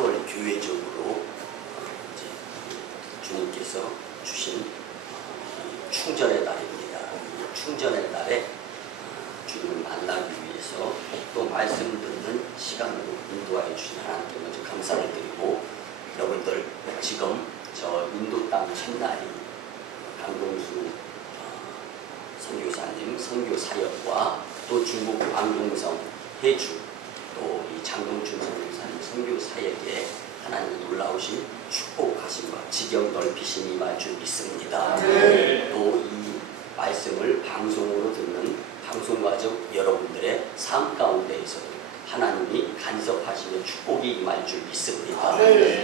4월 교회적으로 이제 주님께서 주신 충전의 날입니다. 이 충전의 날에 주님을 만나기 위해서 또 말씀을 듣는 시간으로 인도하여 주신 하나님께 먼저 감사를 드리고, 여러분들 지금 저 인도 땅 챈나이 강동수 선교사님 선교 사역과 또 중국 광동성 해주 또 이 장동춘 선교사님 선교 사역에 하나님의 놀라우신 축복하심과 지경 넓히심이 임할 줄 믿습니다. 또 이 말씀을 방송으로 듣는 방송가족 여러분들의 삶 가운데에서도 하나님이 간섭하시는 축복이 임할 줄 믿습니다.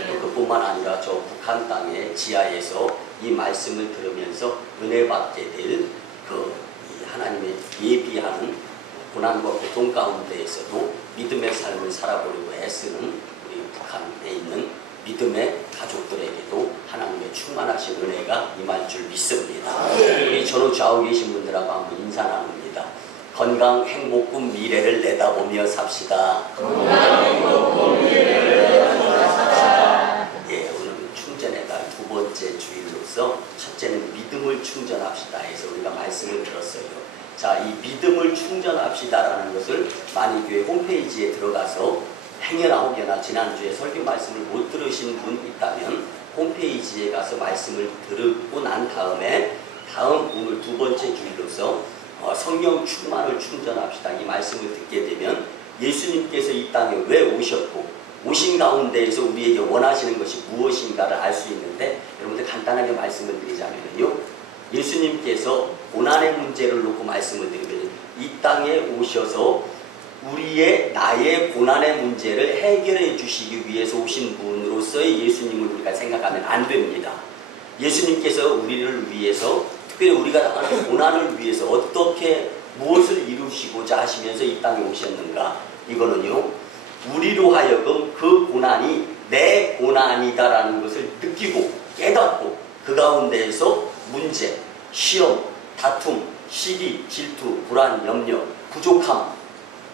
또 그뿐만 아니라 저 북한 땅의 지하에서 이 말씀을 들으면서 은혜 받게 될 하나님의 예비하는 고난과 고통 가운데에서도 믿음의 삶을 살아보려고 애쓰는 우리 북한에 있는 믿음의 가족들에게도 하나님의 충만하신 은혜가 임할 줄 믿습니다. 우리 전후 좌우 계신 분들하고 한번 인사 나눕니다. 건강, 행복, 꿈, 미래를 내다보며 삽시다. 건강, 행복, 꿈, 미래를 내다보며 삽시다. 예, 오늘은 충전의 달 두 번째 주일로서 첫째는 믿음을 충전합시다 해서 우리가 말씀을 들었어요. 자, 이 믿음을 충전합시다라는 것을 만이교회 홈페이지에 들어가서 행여나 혹여나 지난주에 설교 말씀을 못 들으신 분 있다면 홈페이지에 가서 말씀을 듣고 난 다음에 오늘 두 번째 주일로서 성령 충만을 충전합시다 이 말씀을 듣게 되면 예수님께서 이 땅에 왜 오셨고 오신 가운데에서 우리에게 원하시는 것이 무엇인가를 알 수 있는데, 여러분들 간단하게 말씀을 드리자면요, 예수님께서 고난의 문제를 놓고 말씀을 드리면 이 땅에 오셔서 나의 고난의 문제를 해결해 주시기 위해서 오신 분으로서의 예수님을 우리가 생각하면 안 됩니다. 예수님께서 우리를 위해서, 특별히 우리가 당하는 고난을 위해서 어떻게 무엇을 이루시고자 하시면서 이 땅에 오셨는가? 이거는요, 우리로 하여금 그 고난이 내 고난이다라는 것을 느끼고 깨닫고 그 가운데에서 문제, 시험, 다툼, 시기, 질투, 불안, 염려, 부족함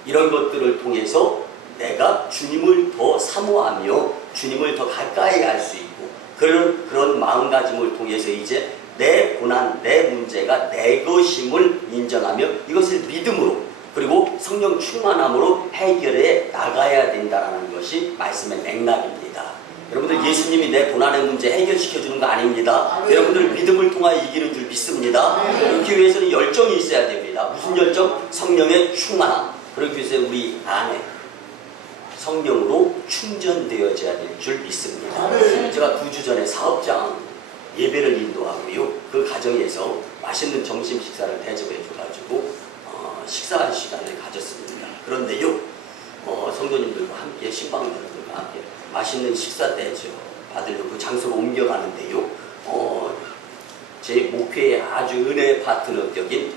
이런 것들을 통해서 내가 주님을 더 사모하며 주님을 더 가까이 할 수 있고, 그런 마음가짐을 통해서 이제 내 고난, 내 문제가 내 것임을 인정하며 이것을 믿음으로 그리고 성령 충만함으로 해결해 나가야 된다는 것이 말씀의 맥락입니다. 여러분들 예수님이 내 고난의 문제 해결시켜주는 거 아닙니다. 여러분들 믿음을 통하여 이기는 줄 믿습니다. 그렇기 위해서는 열정이 있어야 됩니다. 무슨 열정? 성령의 충만함. 그렇기 위해서 우리 안에 성령으로 충전되어져야 될 줄 믿습니다. 제가 2주 전에 사업장 예배를 인도하고요, 그 과정에서 맛있는 점심 식사를 대접해 줘가지고 식사 시간을 가졌습니다. 그런데요, 성도님들과 함께 신방들과 함께 맛있는 식사 대접 받으려고 그 장소로 옮겨가는데요, 제 목회의 아주 은혜 파트너격인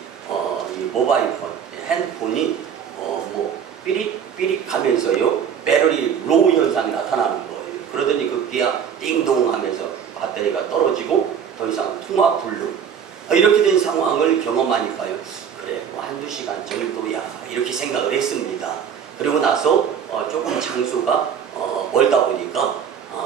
이 모바일 폰, 핸드폰이 삐릭 하면서요, 배터리 로우 현상이 나타나는 거예요. 그러더니 급기야 띵동 하면서 배터리가 떨어지고 더 이상 통화 불능, 이렇게 된 상황을 경험하니까요, 그래, 한두 시간 정도야 이렇게 생각을 했습니다. 그리고 나서 조금 장소가 멀다 보니까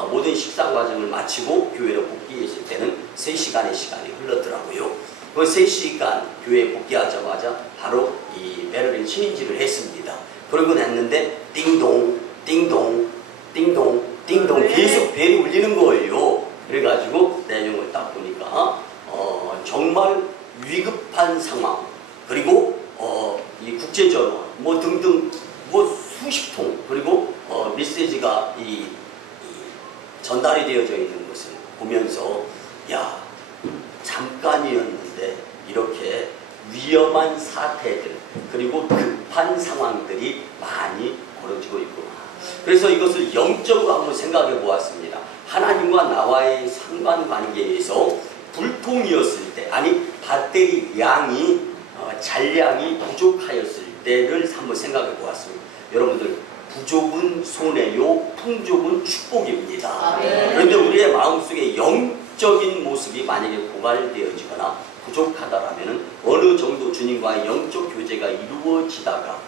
모든 식사 과정을 마치고 교회로 복귀했을 때는 3시간의 시간이 흘렀더라고요. 그 3시간 교회에 복귀하자마자 바로 이 배터리 체인지를 했습니다. 그러고 났는데 띵동 띵동 띵동 띵동 계속 벨이 울리는 거예요. 그래가지고 내용을 딱 보니까 정말 위급한 상황, 그리고 이 국제전화 등등 수십 통, 그리고 메시지가 전달이 되어져 있는 것을 보면서, 야, 잠깐이었는데 이렇게 위험한 사태들 그리고 급한 상황들이 많이 벌어지고 있구나. 그래서 이것을 영적으로 한번 생각해 보았습니다. 하나님과 나와의 상관관계에서 불통이었을 때, 아니 배터리 양이 잔량이 부족하였을 때를 한번 생각해 보았습니다. 여러분들, 부족은 손해요, 풍족은 축복입니다. 그런데 우리의 마음속에 영적인 모습이 만약에 고갈되어지거나 부족하다라면 어느 정도 주님과의 영적 교제가 이루어지다가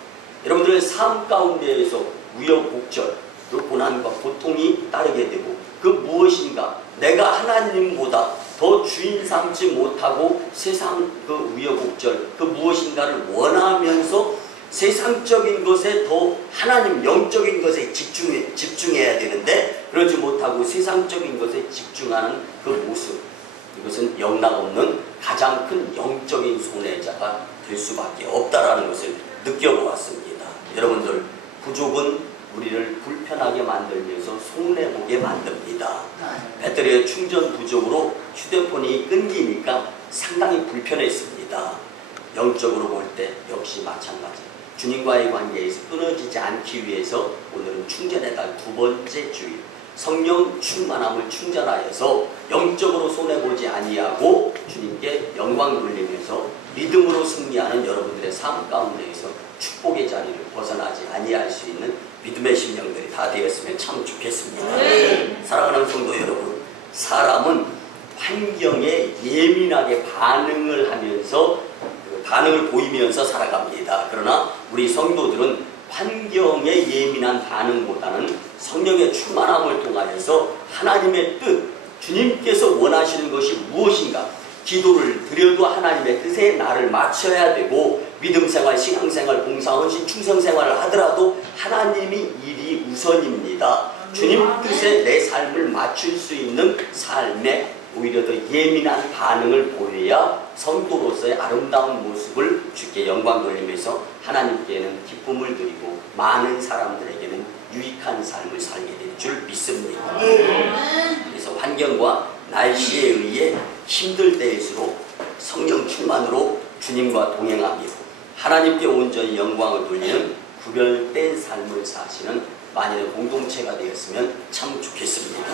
여러분들의 삶 가운데에서 우여곡절, 그 고난과 고통이 따르게 되고 그 무엇인가 내가 하나님보다 더 주인 삼지 못하고 세상 그 우여곡절 그 무엇인가를 원하면서 세상적인 것에 더 하나님 영적인 것에 집중해야 되는데 그러지 못하고 세상적인 것에 집중하는 그 모습, 이것은 영락없는 가장 큰 영적인 손해자가 될 수밖에 없다라는 것을 느껴보았습니다. 여러분들, 부족은 우리를 불편하게 만들면서 손해보게 만듭니다. 배터리의 충전 부족으로 휴대폰이 끊기니까 상당히 불편했습니다. 영적으로 볼 때 역시 마찬가지. 주님과의 관계에서 끊어지지 않기 위해서 오늘은 충전의 달 두 번째 주일, 성령 충만함을 충전하여서 영적으로 손해보지 아니하고 주님께 영광 돌리면서 믿음으로 승리하는 여러분들의 삶 가운데에서 축복의 자리를 벗어나지 아니할 수 있는 믿음의 심령들이 다 되었으면 참 좋겠습니다. 사랑하는 성도 여러분, 사람은 환경에 예민하게 반응을 보이면서 살아갑니다. 그러나 우리 성도들은 환경에 예민한 반응보다는 성령의 충만함을 통하여서 하나님의 뜻, 주님께서 원하시는 것이 무엇인가, 기도를 드려도 하나님의 뜻에 나를 맞춰야 되고, 믿음생활, 신앙생활, 봉사, 헌신, 충성생활을 하더라도 하나님이 일이 우선입니다. 주님 뜻에 내 삶을 맞출 수 있는 삶에 오히려 더 예민한 반응을 보여야 성도로서의 아름다운 모습을 주께 영광 돌리면서 하나님께는 기쁨을 드리고 많은 사람들에게는 유익한 삶을 살게 될 줄 믿습니다. 그래서 환경과 날씨에 의해 힘들 때일수록 성령 충만으로 주님과 동행하며 하나님께 온전히 영광을 돌리는 구별된 삶을 사시는 만인의 공동체가 되었으면 참 좋겠습니다.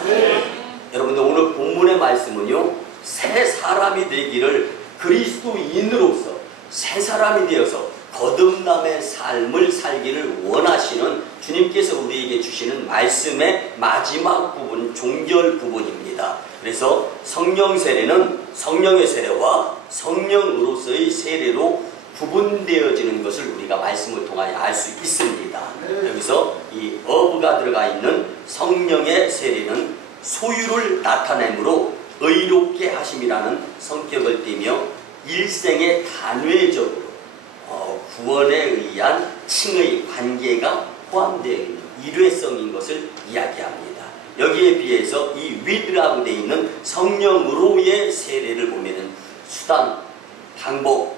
여러분들, 오늘 본문의 말씀은요, 새 사람이 되기를 그리스도인으로서 새 사람이 되어서 거듭남의 삶을 살기를 원하시는 주님께서 우리에게 주시는 말씀의 마지막 부분, 종결 부분입니다. 그래서 성령 세례는 성령의 세례와 성령으로서의 세례로 구분되어지는 것을 우리가 말씀을 통하여 알 수 있습니다. 여기서 이 어부가 들어가 있는 성령의 세례는 소유를 나타내므로 의롭게 하심이라는 성격을 띠며 일생의 단회적으로 구원에 의한 칭의 관계가 포함되어 있는 일회성인 것을 이야기합니다. 여기에 비해서 이 with라고 되어 있는 성령으로의 세례를 보면은 수단, 방법,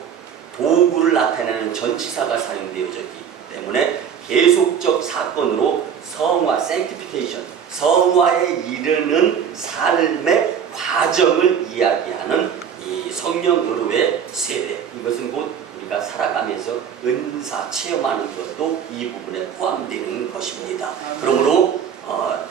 도구를 나타내는 전치사가 사용되어졌기 때문에 계속적 사건으로 성화, sanctification, 성화에 이르는 삶의 과정을 이야기하는 이 성령으로의 세례, 이것은 곧 우리가 살아가면서 은사 체험하는 것도 이 부분에 포함되는 것입니다. 그러므로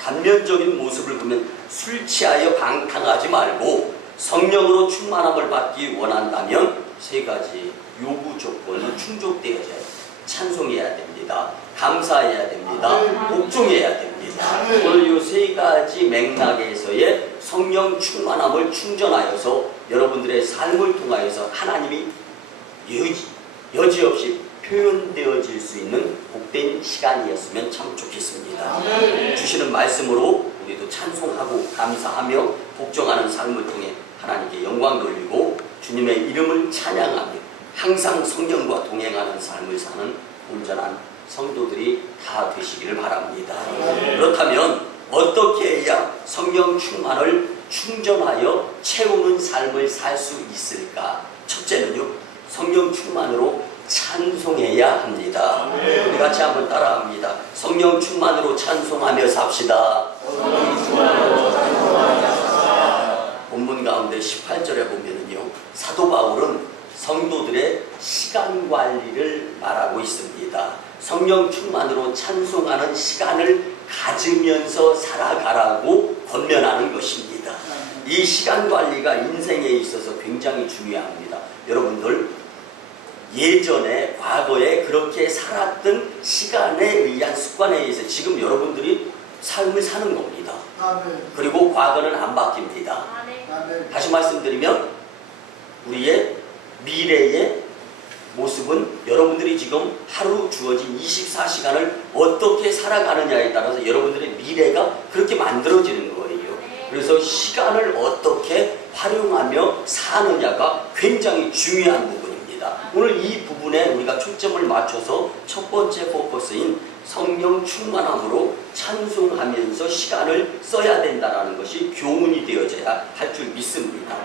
단면적인 모습을 보면 술 취하여 방탕하지 말고 성령으로 충만함을 받기 원한다면 세 가지 요구 조건이 충족되어져야 돼요. 찬송해야 됩니다. 감사해야 됩니다. 복종해야 됩니다. 오늘 이 세 가지 맥락에서의 성령 충만함을 충전하여서 여러분들의 삶을 통하여서 하나님이 여지없이 표현되어질 수 있는 복된 시간이었으면 참 좋겠습니다. 주시는 말씀으로 우리도 찬송하고 감사하며 복종하는 삶을 통해 하나님께 영광 돌리고 주님의 이름을 찬양하며 항상 성령과 동행하는 삶을 사는 온전한 성도들이 다 되시기를 바랍니다. 그렇다면 어떻게 해야 성령 충만을 충전하여 채우는 삶을 살 수 있을까? 첫째는요, 성령 충만으로 찬송해야 합니다. 우리 같이 한번 따라합니다. 성령 충만으로 찬송하며 삽시다. 본문 가운데 18절에 보면은요, 사도 바울은 성도들의 시간 관리를 말하고 있습니다. 성령 충만으로 찬송하는 시간을 가지면서 살아가라고 권면하는 것입니다. 이 시간 관리가 인생에 있어서 굉장히 중요합니다. 여러분들, 예전에 과거에 그렇게 살았던 시간에 의한 습관에 의해서 지금 여러분들이 삶을 사는 겁니다. 그리고 과거는 안 바뀝니다. 다시 말씀드리면 우리의 미래의 모습은 여러분들이 지금 하루 주어진 24시간을 어떻게 살아가느냐에 따라서 여러분들의 미래가 그렇게 만들어지는 거예요. 그래서 시간을 어떻게 활용하며 사느냐가 굉장히 중요한 부분입니다. 오늘 이 부분에 우리가 초점을 맞춰서 첫 번째 포커스인 성령 충만함으로 찬송하면서 시간을 써야 된다는 것이 교훈이 되어져야 할 줄 믿습니다.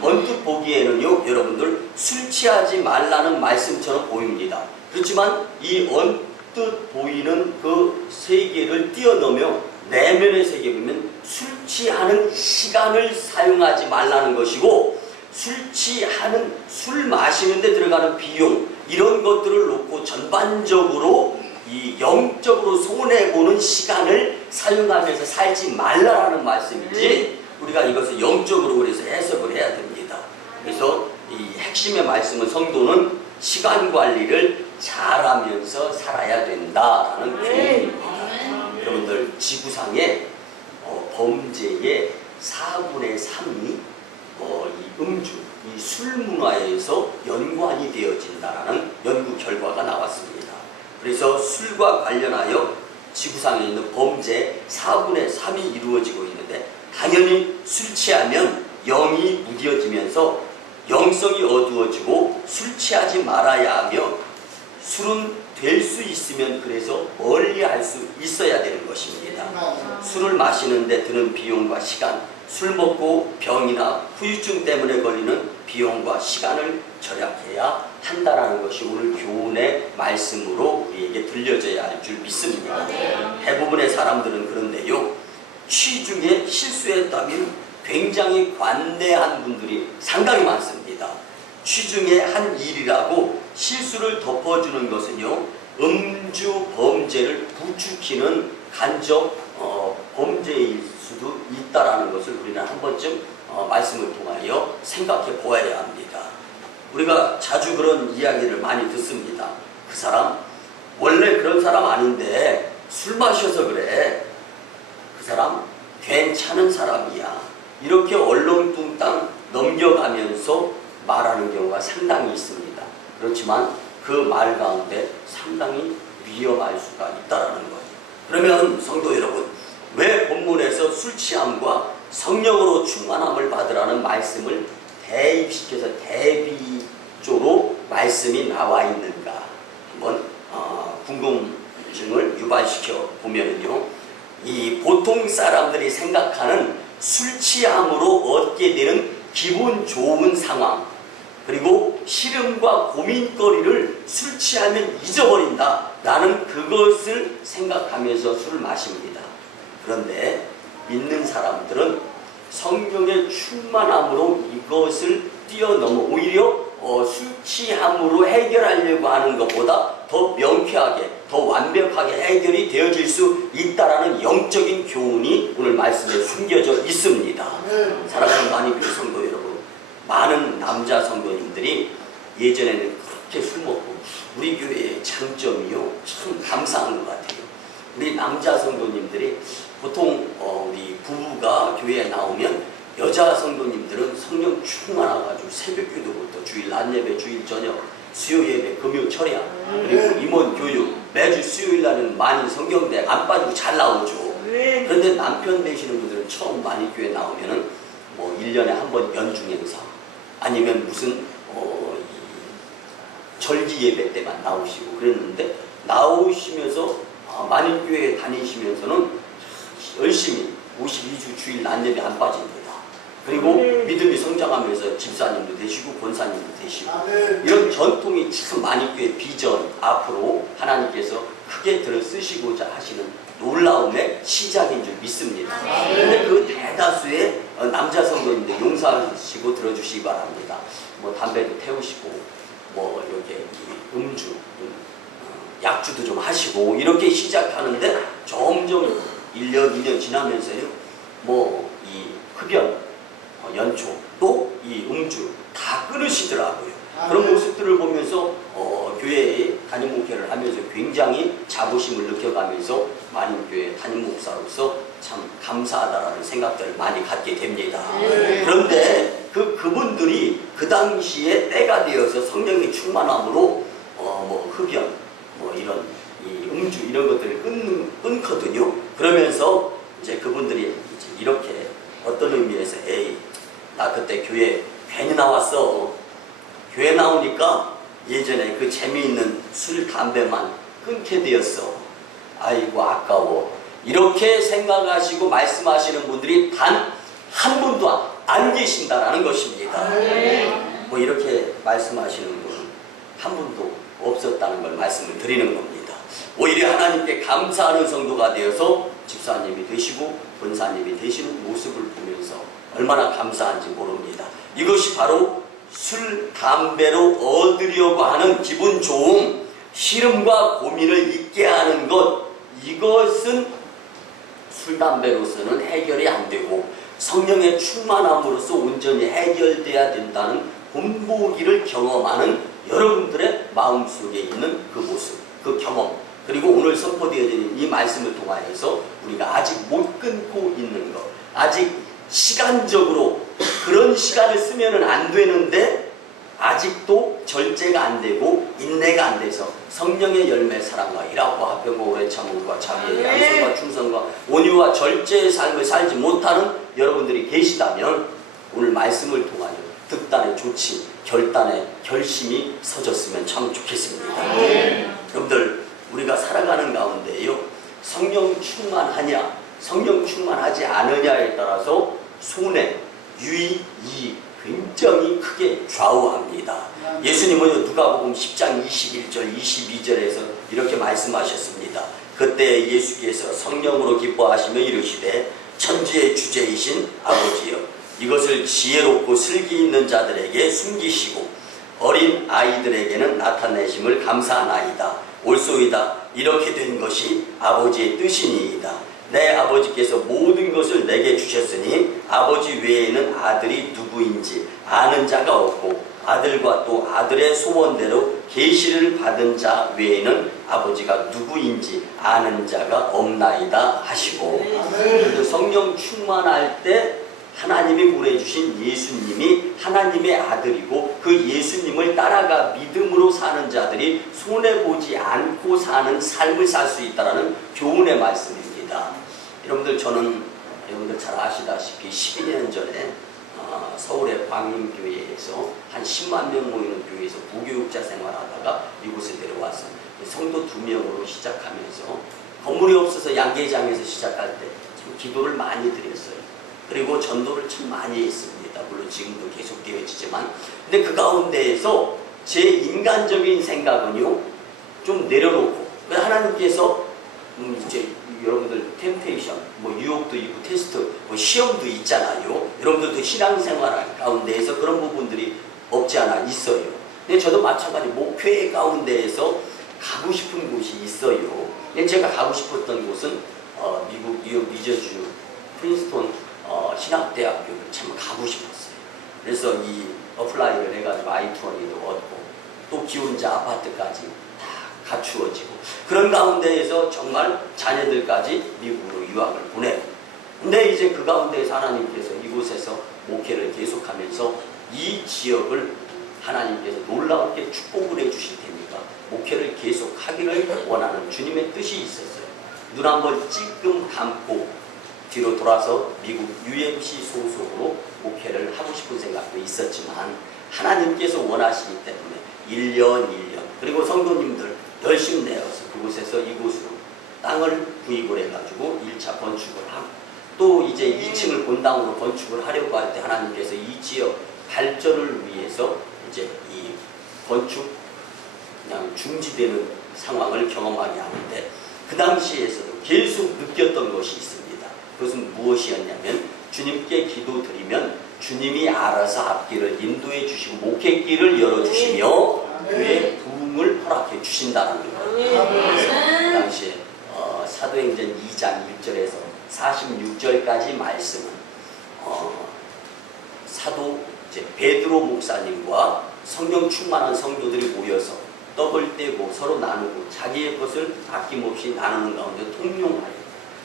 언뜻 보기에는요, 여러분들 술 취하지 말라는 말씀처럼 보입니다. 그렇지만 이 언뜻 보이는 그 세계를 뛰어넘어 내면의 세계 보면 술 취하는 시간을 사용하지 말라는 것이고, 술 마시는 데 들어가는 비용, 이런 것들을 놓고 전반적으로 이 영적으로 손해보는 시간을 사용하면서 살지 말라라는 말씀이지, 우리가 이것을 영적으로 그래서 해석을 해야 됩니다. 그래서 이 핵심의 말씀은 성도는 시간 관리를 잘하면서 살아야 된다라는 교훈입니다. 여러분들 지구상의 범죄의 4분의 3이 이 음주, 이 술 문화에서 연관이 되어진다라는 연구 결과가 나왔습니다. 그래서 술과 관련하여 지구상에 있는 범죄 4분의 3이 이루어지고 있는데, 당연히 술 취하면 영이 무뎌지면서 영성이 어두워지고 술 취하지 말아야 하며, 술은 될 수 있으면 그래서 멀리 할 수 있어야 되는 것입니다. 술을 마시는데 드는 비용과 시간, 술 먹고 병이나 후유증 때문에 걸리는 비용과 시간을 절약해야 한다라는 것이 오늘 교훈의 말씀으로 우리에게 들려져야 할 줄 믿습니다. 대부분의 사람들은 그런데요, 취중에 실수했다면 굉장히 관대한 분들이 상당히 많습니다. 취중의 한 일이라고 실수를 덮어주는 것은요, 음주 범죄를 부추기는 간접 범죄일 수도 있다라는 것을 우리는 한 번쯤 말씀을 통하여 생각해 보아야 합니다. 우리가 자주 그런 이야기를 많이 듣습니다. 그 사람 원래 그런 사람 아닌데 술 마셔서 그래. 그 사람 괜찮은 사람이야. 이렇게 얼렁뚱땅 넘겨가면서 말하는 경우가 상당히 있습니다. 그렇지만 그 말 가운데 상당히 위험할 수가 있다는 거예요. 그러면 성도 여러분, 왜 본문에서 술 취함과 성령으로 충만함을 받으라는 말씀을 대입시켜서 대비조로 말씀이 나와 있는가, 한번 궁금증을 유발시켜 보면요, 이 보통 사람들이 생각하는 술 취함으로 얻게 되는 기분 좋은 상황, 그리고 시름과 고민거리를 술 취하면 잊어버린다 라는 그것을 생각하면서 술을 마십니다. 그런데 믿는 사람들은 성령의 충만함으로 이것을 뛰어넘어 오히려 술 취함으로 해결하려고 하는 것보다 더 명쾌하게, 더 완벽하게 해결이 되어질 수 있다라는 영적인 교훈이 오늘 말씀에 숨겨져 있습니다. 사랑하는 많은 교회 성도 여러분, 많은 남자 성도님들이 예전에는 그렇게 술 먹고, 우리 교회의 장점이요, 참 감사한 것 같아요. 우리 남자 성도님들이 보통 우리 부부가 교회에 나오면 여자 성도님들은 성령 충만해가지고 새벽 기도부터 주일 낮 예배, 주일 저녁, 수요 예배, 금요 철야, 그리고 임원 교육, 매주 수요일 날은 많이 성경대 안 빠지고 잘 나오죠. 그런데 남편 되시는 분들은 처음 많이 교회 나오면은 뭐 1년에 한 번 연중 행사, 아니면 무슨 절기 예배 때만 나오시고 그랬는데, 나오시면서 만인교회 다니시면서는 열심히 52주 주일 낮 예배 안 빠집니다. 그리고 믿음이 성장하면서 집사님도 되시고 권사님도 되시고, 이런 전통이 참 만인교회 비전, 앞으로 하나님께서 크게 들어 쓰시고자 하시는 놀라움의 시작인 줄 믿습니다. 그런데 그 대다수의 남자 성도님들 용서하시고 들어주시기 바랍니다. 뭐 담배도 태우시고, 뭐 이렇게 음주, 약주도 좀 하시고 이렇게 시작하는데, 점점 1년, 2년 지나면서요, 뭐 이 흡연, 연초, 또 이 음주 다 끊으시더라고요. 그런 모습들을 보면서 교회에 담임 목회를 하면서 굉장히 자부심을 느껴가면서 마린교회 담임 목사로서 참 감사하다라는 생각들을 많이 갖게 됩니다. 그런데 그분들이 그 당시에 때가 되어서 성령의 충만함으로 뭐 흡연, 뭐 이런 이 음주 이런 것들을 끊거든요. 그러면서 이제 그분들이 이제 이렇게 어떤 의미에서 에이 나 그때 교회 괜히 나왔어. 교회 나오니까 예전에 그 재미있는 술 담배만 끊게 되었어. 아이고 아까워. 이렇게 생각하시고 말씀하시는 분들이 단 한 분도 안 계신다라는 것입니다. 뭐 이렇게 말씀하시는 분은 한 분도 없었다는 걸 말씀을 드리는 겁니다. 오히려 하나님께 감사하는 성도가 되어서 집사님이 되시고 권사님이 되시는 모습을 보면서 얼마나 감사한지 모릅니다. 이것이 바로 술, 담배로 얻으려고 하는 기분 좋음, 시름과 고민을 잊게 하는 것, 이것은 술, 담배로서는 해결이 안 되고 성령의 충만함으로써 온전히 해결돼야 된다는 본보기를 경험하는 여러분들의 마음속에 있는 그 모습, 그 경험, 그리고 오늘 선포되어지는 이 말씀을 통하여서 우리가 아직 못 끊고 있는 것, 아직 시간적으로 그런 시간을 쓰면은 안 되는데 아직도 절제가 안 되고 인내가 안 돼서 성령의 열매 사랑과 일하고 화평과 오래 참음과 자비의 양성과 충성과 온유와 절제의 삶을 살지 못하는 여러분들이 계시다면 오늘 말씀을 통하여 득단의 조치, 결단의 결심이 서졌으면 참 좋겠습니다. 여러분들 우리가 살아가는 가운데요 성령 충만하냐 성령 충만하지 않으냐에 따라서 손해, 유익, 이익 굉장히 크게 좌우합니다. 예수님은 누가복음 10장 21절 22절에서 이렇게 말씀하셨습니다. 그때 예수께서 성령으로 기뻐하시며 이르시되 천지의 주제이신 아버지여 이것을 지혜롭고 슬기 있는 자들에게 숨기시고 어린 아이들에게는 나타내심을 감사하나이다. 옳소이다. 이렇게 된 것이 아버지의 뜻이니이다. 내 아버지께서 모든 것을 내게 주셨으니 아버지 외에는 아들이 누구인지 아는 자가 없고 아들과 또 아들의 소원대로 계시를 받은 자 외에는 아버지가 누구인지 아는 자가 없나이다 하시고 성령 충만할 때 하나님이 보내주신 예수님이 하나님의 아들이고 그 예수님을 따라가 믿음으로 사는 자들이 손해보지 않고 사는 삶을 살 수 있다는 교훈의 말씀입니다. 여러분들 저는 여러분들 잘 아시다시피 12년 전에 서울의 광림교회에서 한 10만 명 모이는 교회에서 부교육자 생활하다가 이곳에 내려와서 성도 2명으로 시작하면서 건물이 없어서 양계장에서 시작할 때 참 기도를 많이 드렸어요. 그리고 전도를 참 많이 했습니다. 물론 지금도 계속 되어지지만 근데 그 가운데에서 제 인간적인 생각은요 좀 내려놓고 하나님께서 이제 여러분들 템테이션, 뭐 유혹도 있고 테스트, 뭐 시험도 있잖아요. 여러분들도 신앙생활 가운데에서 그런 부분들이 없지 않아 있어요. 근데 저도 마찬가지 목회 가운데에서 가고 싶은 곳이 있어요. 근데 제가 가고 싶었던 곳은 미국 뉴욕 미저주 프린스톤 신학대학교를 참 가고 싶었어요. 그래서 이 어플라이를 해가지고 I-20도 얻고 또 기혼자 아파트까지 갖추어지고 그런 가운데에서 정말 자녀들까지 미국으로 유학을 보내고 근데 이제 그 가운데에서 하나님께서 이곳에서 목회를 계속하면서 이 지역을 하나님께서 놀랍게 축복을 해주실 테니까 목회를 계속하기를 원하는 주님의 뜻이 있었어요. 눈 한번 찔끔 감고 뒤로 돌아서 미국 UMC 소속으로 목회를 하고 싶은 생각도 있었지만 하나님께서 원하시기 때문에 1년 그리고 성도님들 열심히 내어서 그곳에서 이곳으로 땅을 구입을 해가지고 1차 건축을 하고 또 이제 2층을 본당으로 건축을 하려고 할 때 하나님께서 이 지역 발전을 위해서 이제 이 건축 그냥 중지되는 상황을 경험하게 하는데 그 당시에서도 계속 느꼈던 것이 있습니다. 그것은 무엇이었냐면 주님께 기도드리면 주님이 알아서 앞길을 인도해 주시고 목회길을 열어주시며 그의 부흥을 허락해 주신다는 거예요. 그래서 그 당시에 사도행전 2장 1절에서 46절까지 말씀은 사도 이제 베드로 목사님과 성령 충만한 성도들이 모여서 떡을 떼고 서로 나누고 자기의 것을 아낌없이 나누는 가운데 통용하여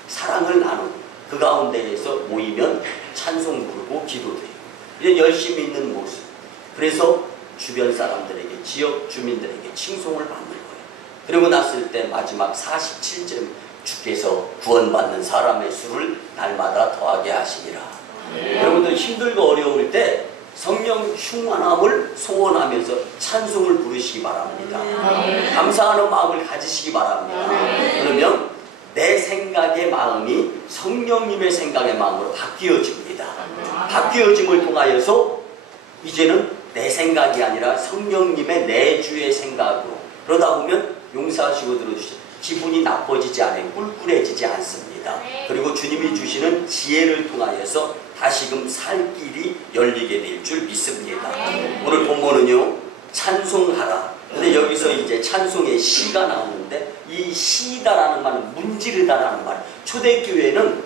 사랑을 나누고 그 가운데에서 모이면 찬송 부르고 기도드리고 이런 열심히 있는 모습. 그래서 주변 사람들에게 지역 주민들에게 칭송을 받는 거예요. 그리고 났을 때 마지막 47절 주께서 구원받는 사람의 수를 날마다 더하게 하시니라. 여러분들 힘들고 어려울 때 성령 충만함을 소원하면서 찬송을 부르시기 바랍니다. 감사하는 마음을 가지시기 바랍니다. 그러면 내 생각의 마음이 성령님의 생각의 마음으로 바뀌어집니다. 바뀌어짐을 통하여서 이제는 내 생각이 아니라 성령님의 내주의 생각으로, 그러다 보면 용서하시고 들어주시죠. 기분이 나빠지지 않아요. 꿀꿀해지지 않습니다. 그리고 주님이 주시는 지혜를 통하여서 다시금 살 길이 열리게 될 줄 믿습니다. 오늘 본문은요, 찬송하라. 근데 여기서 이제 찬송의 시가 나오는데, 이 시다라는 말은 문지르다라는 말. 초대교회는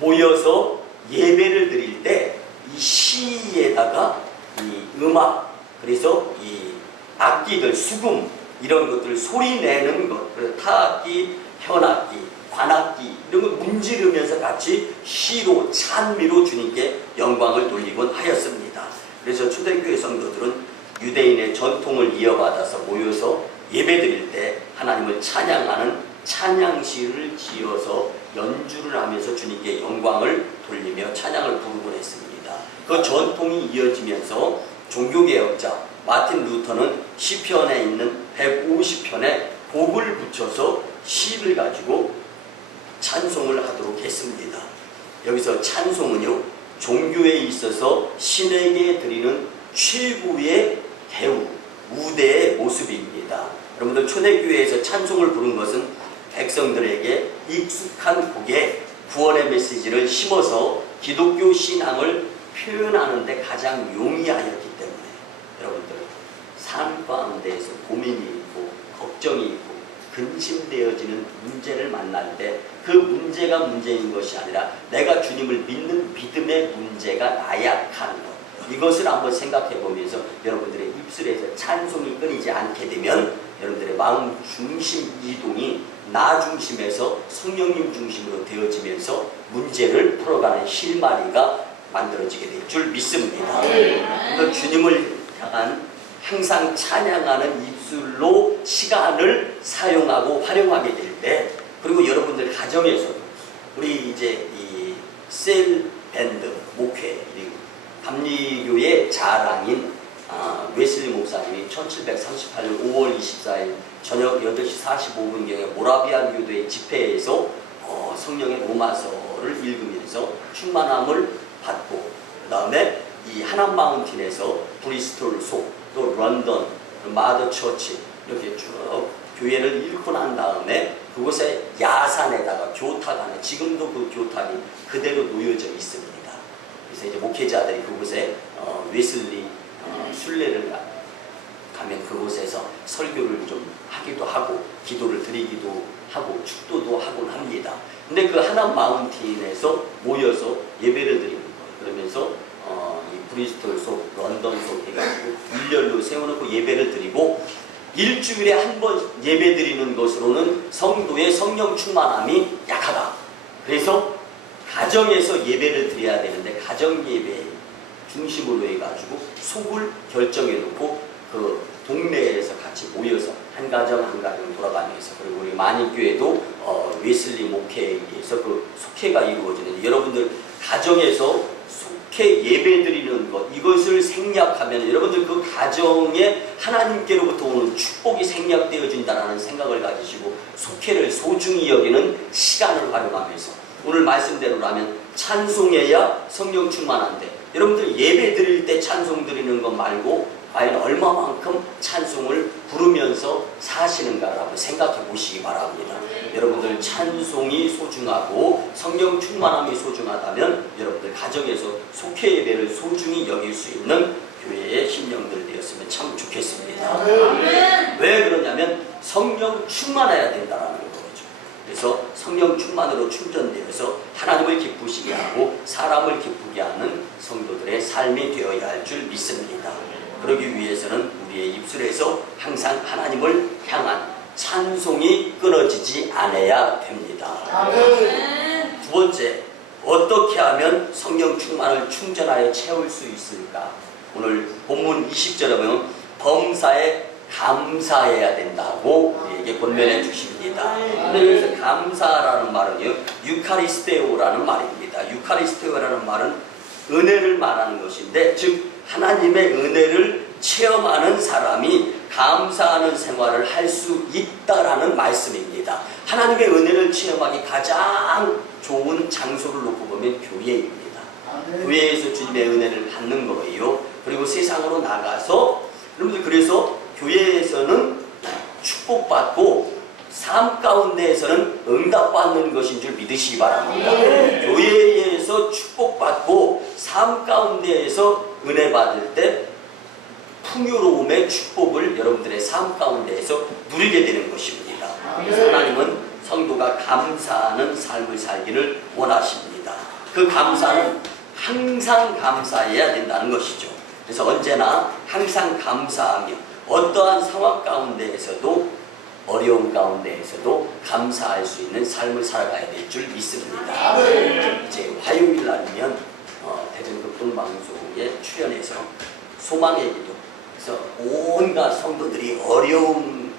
모여서 예배를 드릴 때 이 시에다가 이 음악, 그래서 이 악기들, 수금 이런 것들 소리 내는 것, 그래서 타악기, 현악기, 관악기 이런 걸 문지르면서 같이 시로 찬미로 주님께 영광을 돌리곤 하였습니다. 그래서 초대교회 성도들은 유대인의 전통을 이어받아서 모여서 예배드릴 때 하나님을 찬양하는 찬양시를 지어서 연주를 하면서 주님께 영광을 돌리며 찬양을 부르곤 했습니다. 그 전통이 이어지면서 종교개혁자 마틴 루터는 시편에 있는 150편에 곡을 붙여서 시를 가지고 찬송을 하도록 했습니다. 여기서 찬송은요, 종교에 있어서 신에게 드리는 최고의 대우, 우대의 모습입니다. 여러분들 초대교회에서 찬송을 부른 것은 백성들에게 익숙한 곡에 구원의 메시지를 심어서 기독교 신앙을 표현하는 데 가장 용이하였기 때문에 여러분들 삶 가운데에서 고민이 있고 걱정이 있고 근심되어지는 문제를 만날 때 그 문제가 문제인 것이 아니라 내가 주님을 믿는 믿음의 문제가 나약한 것, 이것을 한번 생각해 보면서 여러분들의 입술에서 찬송이 끊이지 않게 되면 여러분들의 마음 중심 이동이 나 중심에서 성령님 중심으로 되어지면서 문제를 풀어가는 실마리가 만들어지게 될 줄 믿습니다. 그러니까 주님을 향한 항상 찬양하는 입술로 시간을 사용하고 활용하게 될 때, 그리고 여러분들 가정에서 우리 이제 이 셀 밴드 목회, 감리교의 자랑인 웨슬리 목사님이 1738년 5월 24일 저녁 8시 45분경에 모라비안 교도의 집회에서 성령의 로마서를 읽으면서 충만함을 받고, 그 다음에 이 하남 마운틴에서 브리스톨 속, 또 런던, 마더 처치 이렇게 쭉 교회를 잃고 난 다음에 그곳에 야산에다가 교탁 안에, 지금도 그 교탁이 그대로 놓여져 있습니다. 그래서 이제 목회자들이 그곳에 웨슬리 순례를 가면 그곳에서 설교를 좀 하기도 하고 기도를 드리기도 하고 축도도 하곤 합니다. 근데 그 하남 마운틴에서 모여서 예배를 드리는 거예요. 그러면서 이 브리스톨 속, 런던 속 해가지고 일렬로 세워놓고 예배를 드리고, 일주일에 한 번 예배 드리는 것으로는 성도의 성령 충만함이 약하다. 그래서 가정에서 예배를 드려야 되는데 가정 예배 중심으로 해가지고 속을 결정해 놓고 그 동네에서 같이 모여서 한 가정 한 가정 돌아가면서, 그리고 우리 만인교회도 웨슬리 목회에 의해서 그 속회가 이루어지는데, 여러분들 가정에서 속회 예배 드리는 것, 이것을 생략하면 여러분들 그 가정에 하나님께로부터 오는 축복이 생략되어진다는 생각을 가지시고 속회를 소중히 여기는 시간을 활용하면서, 오늘 말씀대로라면 찬송해야 성령 충만한데, 여러분들 예배 드릴 때 찬송 드리는 것 말고 과연 얼마만큼 찬송을 부르면서 사시는가라고 생각해 보시기 바랍니다. 여러분들 찬송이 소중하고 성령 충만함이 소중하다면 여러분들 가정에서 속회 예배를 소중히 여길 수 있는 교회의 신령들 되었으면 참 좋겠습니다. 왜 그러냐면 성령 충만해야 된다는 거죠. 그래서 성령 충만으로 충전되어서 하나님을 기쁘시게 하고 사람을 기쁘게 하는 성도들의 삶이 되어야 할 줄 믿습니다. 그러기 위해서는 우리의 입술에서 항상 하나님을 향한 찬송이 끊어지지 않아야 됩니다. 두 번째, 어떻게 하면 성령 충만을 충전하여 채울 수 있을까? 오늘 본문 20절에 보면 범사에 감사해야 된다고 우리에게 권면해 주십니다. 근데 여기서 감사라는 말은요, 유카리스테오라는 말입니다. 유카리스테오라는 말은 은혜를 말하는 것인데, 즉 하나님의 은혜를 체험하는 사람이 감사하는 생활을 할 수 있다라는 말씀입니다. 하나님의 은혜를 체험하기 가장 좋은 장소를 놓고 보면 교회입니다. 교회에서 주님의 은혜를 받는 거예요. 그리고 세상으로 나가서, 여러분들 그래서 교회에서는 축복받고 삶 가운데에서는 응답받는 것인 줄 믿으시기 바랍니다. 교회에서 축복받고 삶 가운데에서 은혜 받을 때 풍요로움의 축복을 여러분들의 삶 가운데에서 누리게 되는 것입니다. 그래서 하나님은 성도가 감사하는 삶을 살기를 원하십니다. 그 감사는 항상 감사해야 된다는 것이죠. 그래서 언제나 항상 감사하며 어떠한 상황 가운데에서도, 어려운 가운데에서도 감사할 수 있는 삶을 살아가야 될 줄 믿습니다. 이제 화요일 날이면 대전극동방송에 출연해서 소망의 기도, 그래서 온갖 성도들이 어려움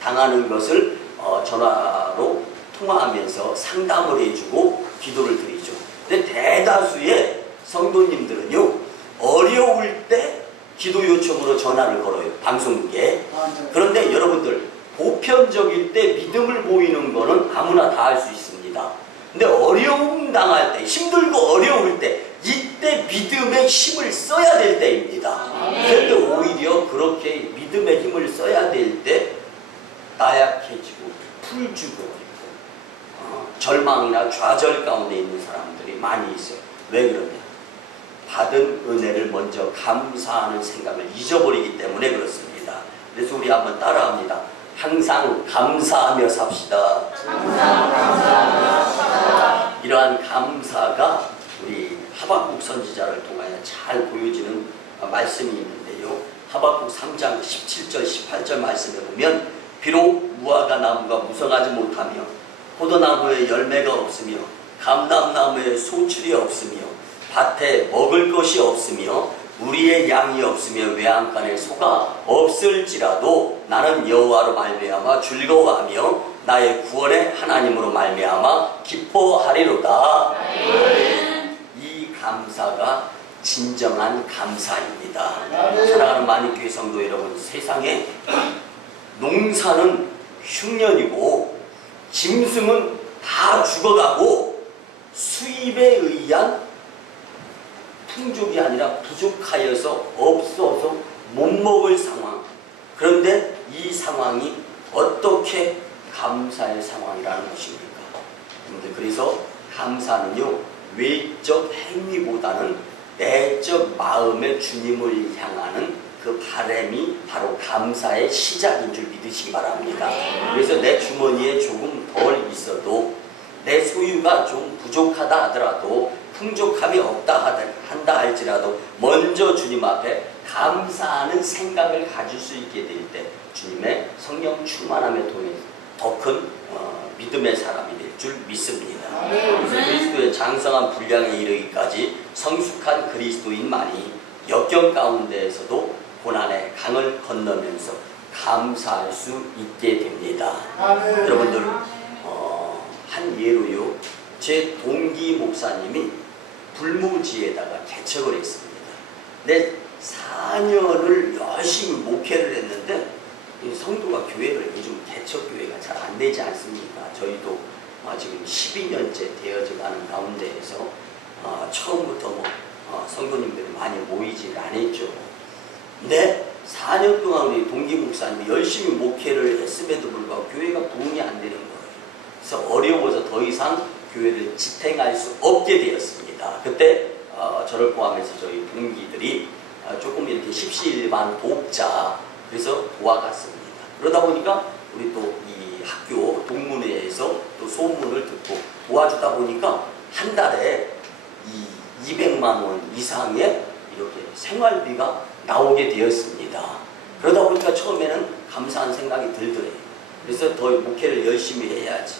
당하는 것을 전화로 통화하면서 상담을 해주고 기도를 드리죠. 근데 대다수의 성도님들은요, 어려울 때 기도 요청으로 전화를 걸어요, 방송국에. 그런데 여러분들, 보편적일 때 믿음을 보이는 거는 아무나 다 할 수 있습니다. 근데 어려움 당할 때, 힘들고 어려울 때, 이때 믿음의 힘을 써야 될 때입니다. 그런데 오히려 그렇게 믿음의 힘을 써야 될 때 나약해지고 풀죽어 있고 절망이나 좌절 가운데 있는 사람들이 많이 있어요. 왜 그러냐? 받은 은혜를 먼저 감사하는 생각을 잊어버리기 때문에 그렇습니다. 그래서 우리 한번 따라합니다. 항상 감사하며 삽시다. 이러한 감사가 우리 하박국 선지자를 통하여 잘 보여지는 말씀이 있는데요. 하박국 3장 17절 18절 말씀에 보면, 비록 무화과 나무가 무성하지 못하며 포도나무에 열매가 없으며 감람나무에 소출이 없으며 밭에 먹을 것이 없으며 우리의 양이 없으며 외양간에 소가 없을지라도 나는 여호와로 말미암아 즐거워하며 나의 구원의 하나님으로 말미암아 기뻐하리로다. 이 감사가 진정한 감사입니다. 사랑하는 만인교회 성도 여러분, 세상에 농사는 흉년이고 짐승은 다 죽어가고 수입에 의한 풍족이 아니라 부족하여서 없어서 못 먹을 상황. 그런데 이 상황이 어떻게 감사의 상황이라는 것입니까? 그래서 감사는요, 외적 행위보다는 내적 마음의 주님을 향하는 그 바람이 바로 감사의 시작인 줄 믿으시기 바랍니다. 그래서 내 주머니에 조금 덜 있어도, 내 소유가 좀 부족하다 하더라도, 풍족함이 없다 한다 할지라도 먼저 주님 앞에 감사하는 생각을 가질 수 있게 될 때 주님의 성령 충만함에 통해 더 큰 믿음의 사람이 될 줄 믿습니다. 그래서 그리스도의 장성한 분량에 이르기까지 성숙한 그리스도인만이 역경 가운데에서도 고난의 강을 건너면서 감사할 수 있게 됩니다. 여러분들, 한 예로요, 제 동기 목사님이 불모지에다가 개척을 했습니다. 근데 4년을 열심히 목회를 했는데 성도가 교회를, 요즘 개척교회가 잘 안 되지 않습니까? 저희도 지금 12년째 되어져 가는 가운데에서 처음부터 성도님들이 많이 모이질 않았죠. 근데 4년 동안 우리 동기 목사님이 열심히 목회를 했음에도 불구하고 교회가 부흥이 안 되는 거예요. 그래서 어려워서 더 이상 교회를 지탱할 수 없게 되었습니다. 그때 저를 포함해서 저희 동기들이 조금 이렇게 십시일반 돕자, 그래서 도와갔습니다. 그러다 보니까 우리 또 이 학교 동문회에서 또 소문을 듣고 도와주다 보니까 한 달에 200만 원 이상의 이렇게 생활비가 나오게 되었습니다. 그러다 보니까 처음에는 감사한 생각이 들더래요. 그래서 더 목회를 열심히 해야지.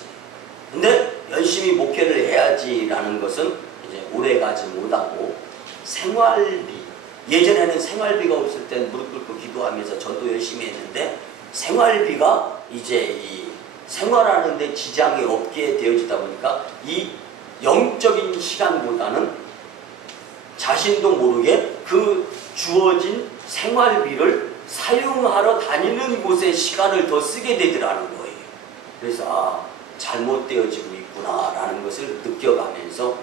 근데 열심히 목회를 해야지라는 것은 이제 오래가지 못하고 생활비, 예전에는 생활비가 없을 땐 무릎 꿇고 기도하면서 전도 열심히 했는데 생활비가 이제 이 생활하는데 지장이 없게 되어지다 보니까 이 영적인 시간보다는 자신도 모르게 그 주어진 생활비를 사용하러 다니는 곳에 시간을 더 쓰게 되더라는 거예요. 그래서 잘못되어지고 있구나라는 것을 느껴가면서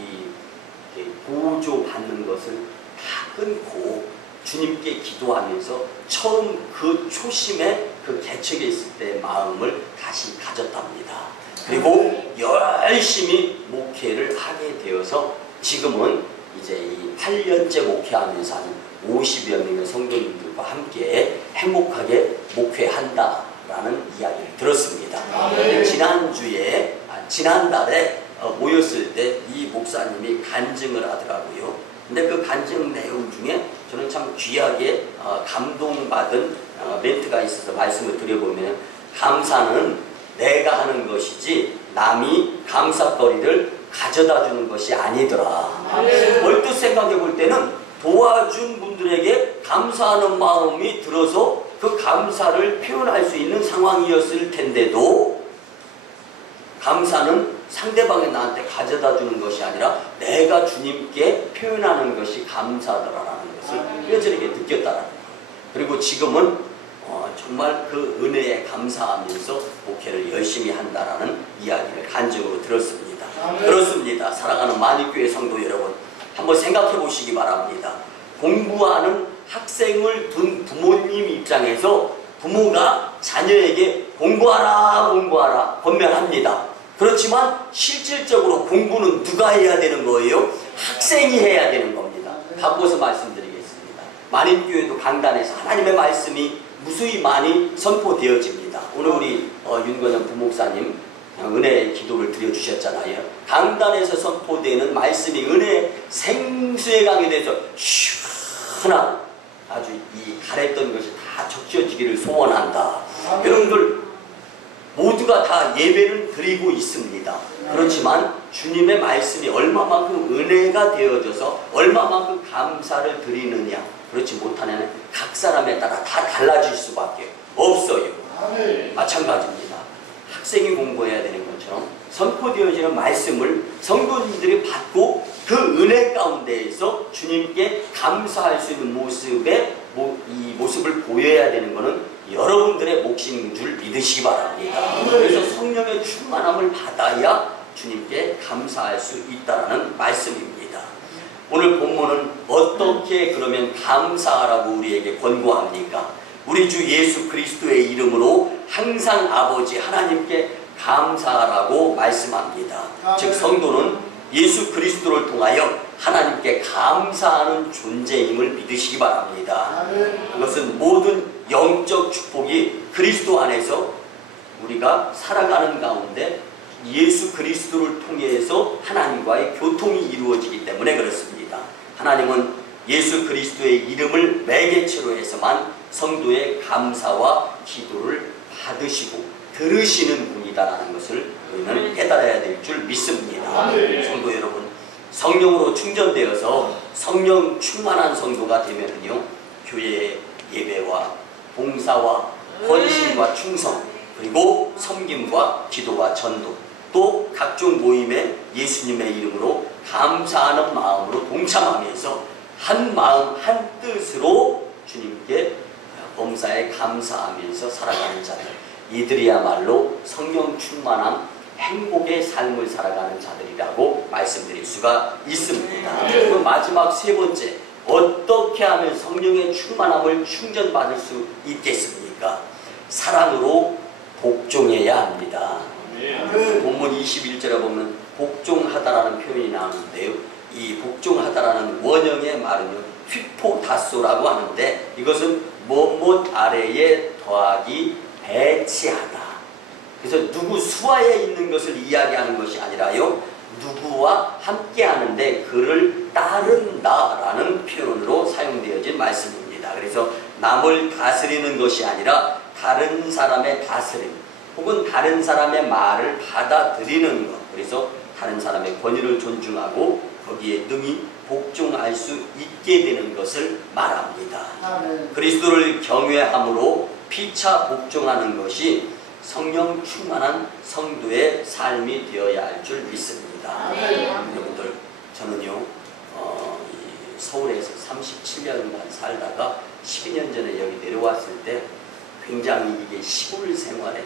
이 보조 받는 것을 다 끊고 주님께 기도하면서 처음 그 초심에 그 개척에 있을 때의 마음을 다시 가졌답니다. 그리고 열심히 목회를 하게 되어서 지금은 이제 이 8년째 목회하면서 한 50여 명의 성도님들과 함께 행복하게 목회한다라는 이야기를 들었습니다. 지난달에 모였을 때 이 목사님이 간증을 하더라고요. 근데 그 간증 내용 중에 저는 참 귀하게 감동받은 멘트가 있어서 말씀을 드려보면, 감사는 내가 하는 것이지 남이 감사거리를 가져다 주는 것이 아니더라. 얼뜻 생각해 볼 때는 도와준 분들에게 감사하는 마음이 들어서 그 감사를 표현할 수 있는 상황이었을 텐데도 감사는 상대방이 나한테 가져다 주는 것이 아니라 내가 주님께 표현하는 것이 감사더라라는 것을 뼈저리게 느꼈다라는 거예요. 그리고 지금은 정말 그 은혜에 감사하면서 목회를 열심히 한다라는 이야기를 간증으로 들었습니다. 그렇습니다. 사랑하는 만일교회 성도 여러분, 한번 생각해 보시기 바랍니다. 공부하는 학생을 둔 부모님 입장에서 부모가 자녀에게 공부하라 권면합니다. 그렇지만 실질적으로 공부는 누가 해야 되는 거예요? 학생이 해야 되는 겁니다. 바꿔서 말씀드리겠습니다. 만인교회도 강단에서 하나님의 말씀이 무수히 많이 선포되어집니다. 오늘 우리 윤건영 부목사님 은혜의 기도를 드려주셨잖아요. 강단에서 선포되는 말씀이 은혜의 생수의 강에 대해서 시원한 아주 이 가랬던 것이 다 적셔지기를 소원한다. 여러분들 모두가 다 예배를 드리고 있습니다. 그렇지만 주님의 말씀이 얼마만큼 은혜가 되어져서 얼마만큼 감사를 드리느냐, 그렇지 못하면 각 사람에 따라 다 달라질 수밖에 없어요. 마찬가지입니다. 학생이 공부해야 되는 것처럼 선포되어지는 말씀을 성도님들이 받고 그 은혜 가운데에서 주님께 감사할 수 있는 이 모습을 보여야 되는 것은 여러분들의 몫인 줄 믿으시기 바랍니다. 그래서 성령의 충만함을 받아야 주님께 감사할 수 있다는 말씀입니다. 오늘 본문은 어떻게 그러면 감사하라고 우리에게 권고합니까? 우리 주 예수 그리스도의 이름으로 항상 아버지 하나님께 감사하라고 말씀합니다. 즉 성도는 예수 그리스도를 통하여 하나님께 감사하는 존재임을 믿으시기 바랍니다. 그것은 모든 영적 축복이 그리스도 안에서 우리가 살아가는 가운데 예수 그리스도를 통해서 하나님과의 교통이 이루어지기 때문에 그렇습니다. 하나님은 예수 그리스도의 이름을 매개체로 해서만 성도의 감사와 기도를 받으시고 들으시는 분이다라는 것을 우리는 깨달아야 될 줄 믿습니다. 성도 여러분, 성령으로 충전되어서 성령 충만한 성도가 되면요, 교회의 예배와 봉사와 헌신과 충성, 그리고 섬김과 기도와 전도, 또 각종 모임에 예수님의 이름으로 감사하는 마음으로 동참하면서 한 마음 한 뜻으로 주님께 범사에 감사하면서 살아가는 자들, 이들이야말로 성령 충만한 행복의 삶을 살아가는 자들이라고 말씀드릴 수가 있습니다. 그리고 마지막 세 번째, 어떻게 하면 성령의 충만함을 충전받을 수 있겠습니까? 사랑으로 복종해야 합니다. 그 본문 21절에 보면 복종하다라는 표현이 나오는데요, 이 복종하다라는 원형의 말은요, 휘포다소라고 하는데, 이것은 무엇 아래에 더하기 배치하다. 그래서 누구 수하에 있는 것을 이야기하는 것이 아니라요, 누구와 함께 하는데 그를 따른다라는 표현으로 사용되어진 말씀입니다. 그래서 남을 다스리는 것이 아니라 다른 사람의 다스림 혹은 다른 사람의 말을 받아들이는 것. 그래서 다른 사람의 권위를 존중하고 거기에 능히 복종할 수 있게 되는 것을 말합니다. 그리스도를 경외함으로 피차 복종하는 것이 성령 충만한 성도의 삶이 되어야 할 줄 믿습니다. 여러분들, 저는요 이 서울에서 37년간 살다가 12년 전에 여기 내려왔을 때 굉장히 이게 시골 생활에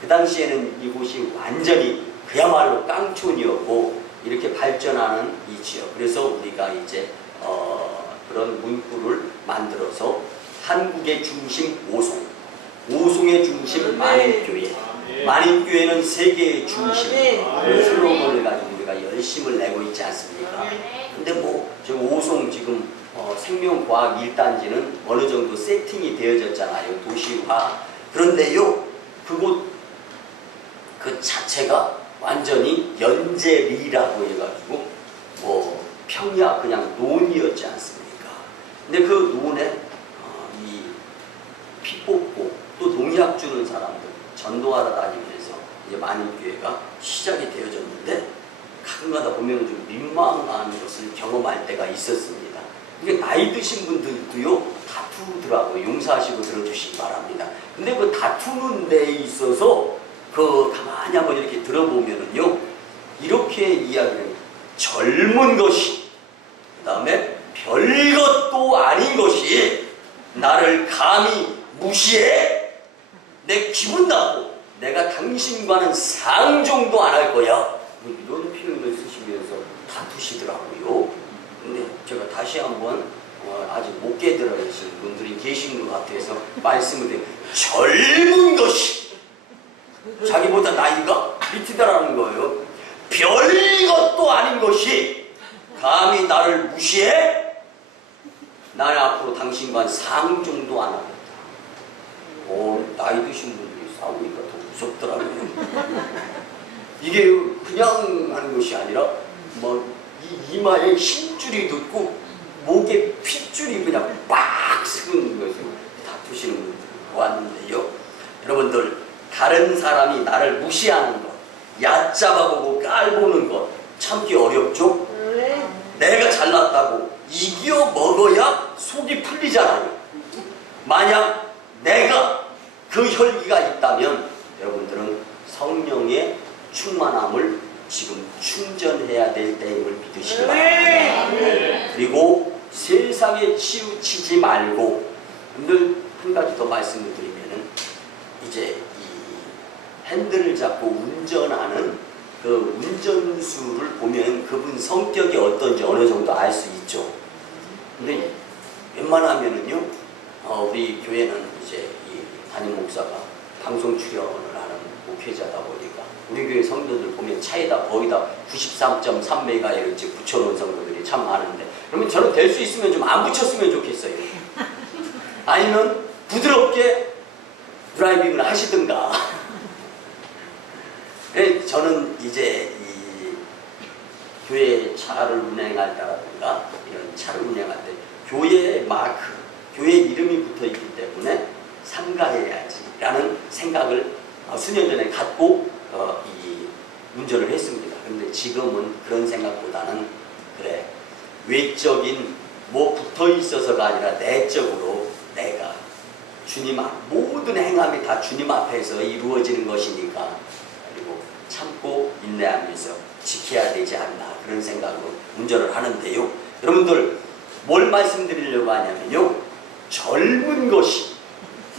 그 당시에는 이곳이 완전히 그야말로 깡촌이었고 이렇게 발전하는 이 지역. 그래서 우리가 이제 그런 문구를 만들어서 한국의 중심 오송의 중심 만인교회, 만인교회는 세계의 중심, 그런 슬로건을 가지고 우리가 열심을 내고 있지 않습니까? 근데 뭐 지금 오송 지금 생명과학 1단지는 어느 정도 세팅이 되어졌잖아요. 도시화. 그런데요, 그곳 그 자체가 완전히 연제리라고 해가지고 뭐 평야 그냥 논이었지 않습니까? 근데 그 논에 이 피 뽑고 또 농약 주는 사람들 전도하러 다니면서 이제 만인교회가 시작이 되어졌는데 가끔가다 보면 좀 민망한 것을 경험할 때가 있었습니다. 이게 나이 드신 분들도요 다투더라고요. 용서하시고 들어주시기 바랍니다. 근데 그 다투는 데 있어서 그 가만히 한번 이렇게 들어보면은요 이렇게 이야기를 젊은 것이 그 다음에 별것도 아닌 것이 나를 감히 무시해? 내 기분 나쁘고 내가 당신과는 상종도 안 할 거야. 이런 표현을 쓰시면서 다투시더라고요. 근데 제가 다시 한번 아직 못 깨달으신 분들이 계신 것 같아서 말씀을 드려요. 젊은 것이 자기보다 나이가 밑이다라는 거예요. 별것도 아닌 것이 감히 나를 무시해? 나는 앞으로 당신과는 상종도 안 하겠다. 나이 드신 분들이 싸우니까 더 무섭더라고요. 이게 그냥 하는 것이 아니라 뭐 이마에 힘줄이 돋고 목에 핏줄이 그냥 빡 쓰는 것을 다투시는 분들이 왔는데요. 여러분들, 다른 사람이 나를 무시하는 것, 얕잡아보고 깔보는 것 참기 어렵죠? 내가 잘났다고 이겨 먹어야 속이 풀리잖아요. 만약 내가 그 혈기가 있다면 여러분들은 성령의 충만함을 지금 충전해야 될 때임을 믿으시기 바랍니다. 그리고 세상에 치우치지 말고, 여러분들 한 가지 더 말씀을 드리면은 이제 이 핸들을 잡고 운전하는 그 운전수를 보면 그분 성격이 어떤지 어느 정도 알 수 있죠. 근데 웬만하면은요, 우리 교회는 이제 이 담임 목사가 방송 출연을 하는 목회자다 보니까 우리 교회 성도들 보면 차에다 거의 다 93.3MHz 붙여놓은 성도들이 참 많은데, 그러면 저는 될 수 있으면 좀 안 붙였으면 좋겠어요. 아니면 부드럽게 드라이빙을 하시든가. 저는 이제 이 교회 차를 운행할 때라든가 이런 차를 운행할 때 교회 마크, 교회 이름이 붙어 있기 때문에 삼가해야지라는 생각을 수년 전에 갖고 이 운전을 했습니다. 그런데 지금은 그런 생각보다는 그래, 외적인 뭐 붙어 있어서가 아니라 내적으로 내가 주님 앞, 모든 행함이 다 주님 앞에서 이루어지는 것이니까 그리고 참고 인내하면서 지켜야 되지 않나, 그런 생각으로 운전을 하는데요. 여러분들, 뭘 말씀드리려고 하냐면요, 젊은 것이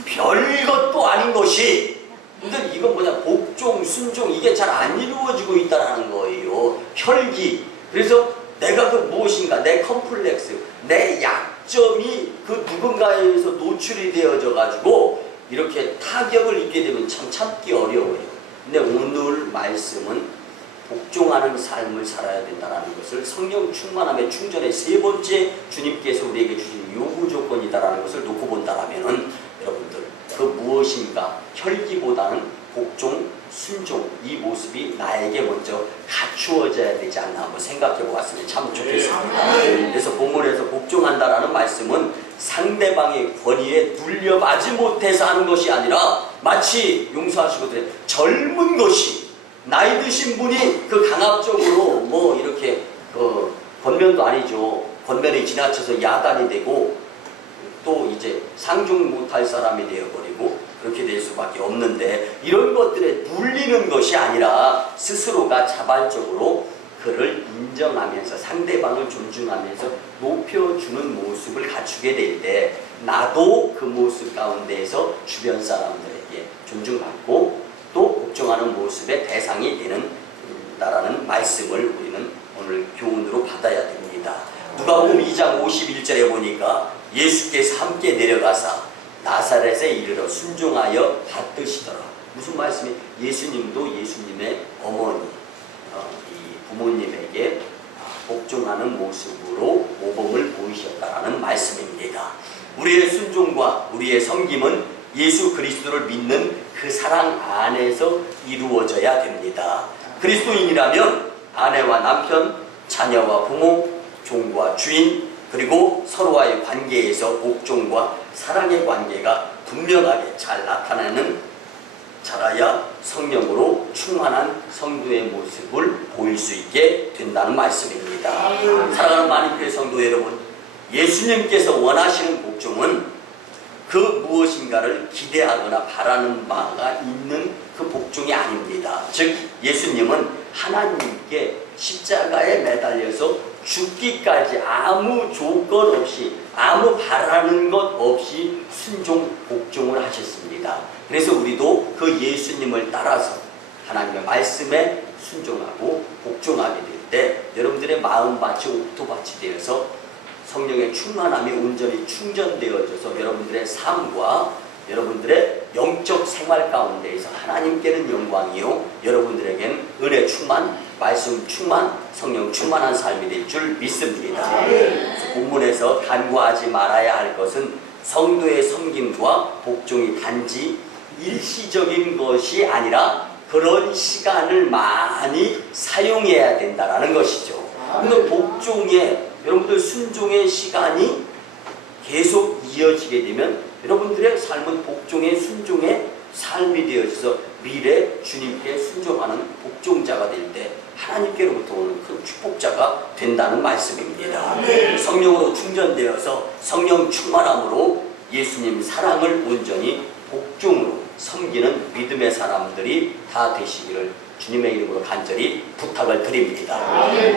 별것도 아닌 것이, 근데 이건 뭐냐, 복종, 순종, 이게 잘 안 이루어지고 있다는 거예요. 혈기. 그래서 내가 그 무엇인가, 내 컴플렉스, 내 약점이 그 누군가에 의해서 노출이 되어져 가지고 이렇게 타격을 입게 되면 참 참기 어려워요. 근데 오늘 말씀은 복종하는 삶을 살아야 된다는 것을, 성령 충만함의 충전의 세 번째 주님께서 우리에게 주신 요구 조건이다라는 것을 놓고 본다라면은, 여러분들, 그 무엇인가 혈기보다는 복종, 순종, 이 모습이 나에게 먼저 갖추어져야 되지 않나 한번 생각해 보았으면 참 좋겠습니다. 그래서 본문에서 복종한다라는 말씀은 상대방의 권위에 눌려가지 못해서 하는 것이 아니라 마치 용서하시거든요. 젊은 것이 나이 드신 분이 그 강압적으로 뭐 이렇게 권면도 아니죠. 권면이 지나쳐서 야단이 되고 또 이제 상종 못할 사람이 되어버리고 그렇게 될 수밖에 없는데, 이런 것들에 눌리는 것이 아니라 스스로가 자발적으로 그를 인정하면서 상대방을 존중하면서 높여주는 모습을 갖추게 될 때 나도 그 모습 가운데에서 주변 사람들에게 존중받고 또 복종하는 모습의 대상이 되는다라는 말씀을 우리는 오늘 교훈으로 받아야 됩니다. 누가복음 2장 51절에 보니까 예수께서 함께 내려가사 나사렛에 이르러 순종하여 받드시더라. 무슨 말씀이? 예수님도 예수님의 어머니, 이 부모님에게 복종하는 모습으로 모범을 보이셨다라는 말씀입니다. 우리의 순종과 우리의 섬김은 예수 그리스도를 믿는 그 사랑 안에서 이루어져야 됩니다. 그리스도인이라면 아내와 남편, 자녀와 부모, 종과 주인, 그리고 서로와의 관계에서 복종과 사랑의 관계가 분명하게 잘 나타나는 자라야 성령으로 충만한 성도의 모습을 보일 수 있게 된다는 말씀입니다. 사랑하는 많은 성도 여러분, 예수님께서 원하시는 복종은 그 무엇인가를 기대하거나 바라는 바가 있는 그 복종이 아닙니다. 즉 예수님은 하나님께 십자가에 매달려서 죽기까지 아무 조건 없이 아무 바라는 것 없이 순종 복종을 하셨습니다. 그래서 우리도 그 예수님을 따라서 하나님의 말씀에 순종하고 복종하게 될 때 여러분들의 마음밭이 옥토밭이 되어서 성령의 충만함이 온전히 충전되어져서 여러분들의 삶과 여러분들의 영적 생활 가운데에서 하나님께는 영광이요 여러분들에게는 은혜 충만, 말씀 충만, 성령 충만한 삶이 될 줄 믿습니다. 그래서 본문에서 간과하지 말아야 할 것은 성도의 섬김과 복종이 단지 일시적인 것이 아니라 그런 시간을 많이 사용해야 된다는 것이죠. 근데 복종의 여러분들 순종의 시간이 계속 이어지게 되면 여러분들의 삶은 복종의 순종의 삶이 되어져서 미래 주님께 순종하는 복종자가 될 때 하나님께로부터 오는 큰 축복자가 된다는 말씀입니다. 성령으로 충전되어서 성령 충만함으로 예수님 사랑을 온전히 복종으로 섬기는 믿음의 사람들이 다 되시기를 주님의 이름으로 간절히 부탁을 드립니다.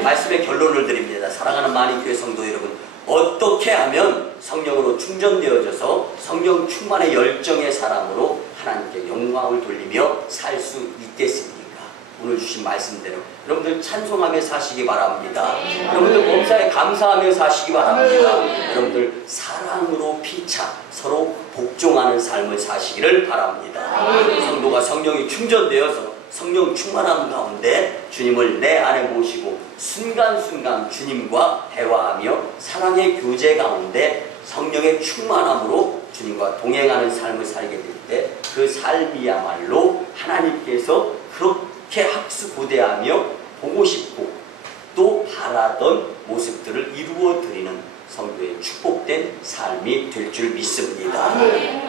말씀의 결론을 드립니다. 사랑하는 만인교회 성도 여러분, 어떻게 하면 성령으로 충전되어져서 성령 충만의 열정의 사람으로 하나님께 영광을 돌리며 살 수 있겠습니까? 오늘 주신 말씀대로 여러분들 찬송하며 사시기 바랍니다. 여러분들 범사에 감사하며 사시기 바랍니다. 여러분들 사랑으로 피차 서로 복종하는 삶을 사시기를 바랍니다. 성도가 성령이 충전되어서 성령 충만함 가운데 주님을 내 안에 모시고 순간순간 주님과 대화하며 사랑의 교제 가운데 성령의 충만함으로 주님과 동행하는 삶을 살게 될 때 그 삶이야말로 하나님께서 그렇게 학수고대하며 보고 싶고 또 바라던 모습들을 이루어드리는 성도의 축복된 삶이 될 줄 믿습니다.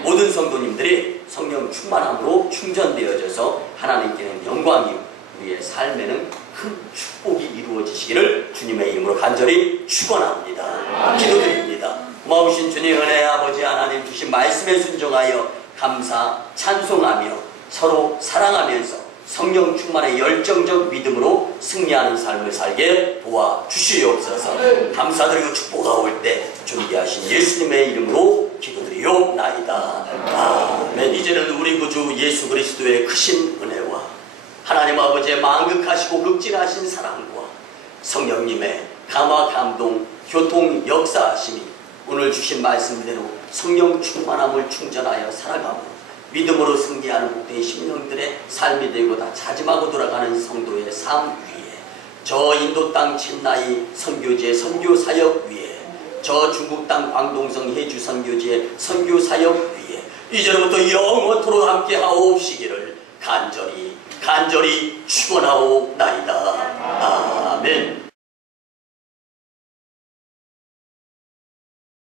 모든 성도님들이 성령 충만함으로 충전되어져서 하나님께는 영광이요 우리의 삶에는 큰 축복이 이루어지시기를 주님의 이름으로 간절히 축원합니다. 기도드립니다. 고마우신 주님 은혜의 아버지 하나님 주신 말씀에 순종하여 감사 찬송하며 서로 사랑하면서 성령 충만의 열정적 믿음으로 승리하는 삶을 살게 도와주시옵소서. 감사드리고 축복하올 때 준비하신 예수님의 이름으로 기도드리옵나이다. 아멘. 이제는 우리 구주 예수 그리스도의 크신 은혜와 하나님 아버지의 만극하시고 극진하신 사랑과 성령님의 감화 감동 교통 역사하심이 오늘 주신 말씀대로 성령 충만함을 충전하여 살아가고 믿음으로 승리하는 복된 심령들의 삶이 되고 다 자짐하고 돌아가는 성도의 삶 위에 저 인도 땅 첸나이 선교지의 선교 사역 위에 저 중국 땅 광동성 해주 선교지의 선교 사역 위에 이제부터 영원토록 함께 하옵시기를 간절히 축원하옵나이다.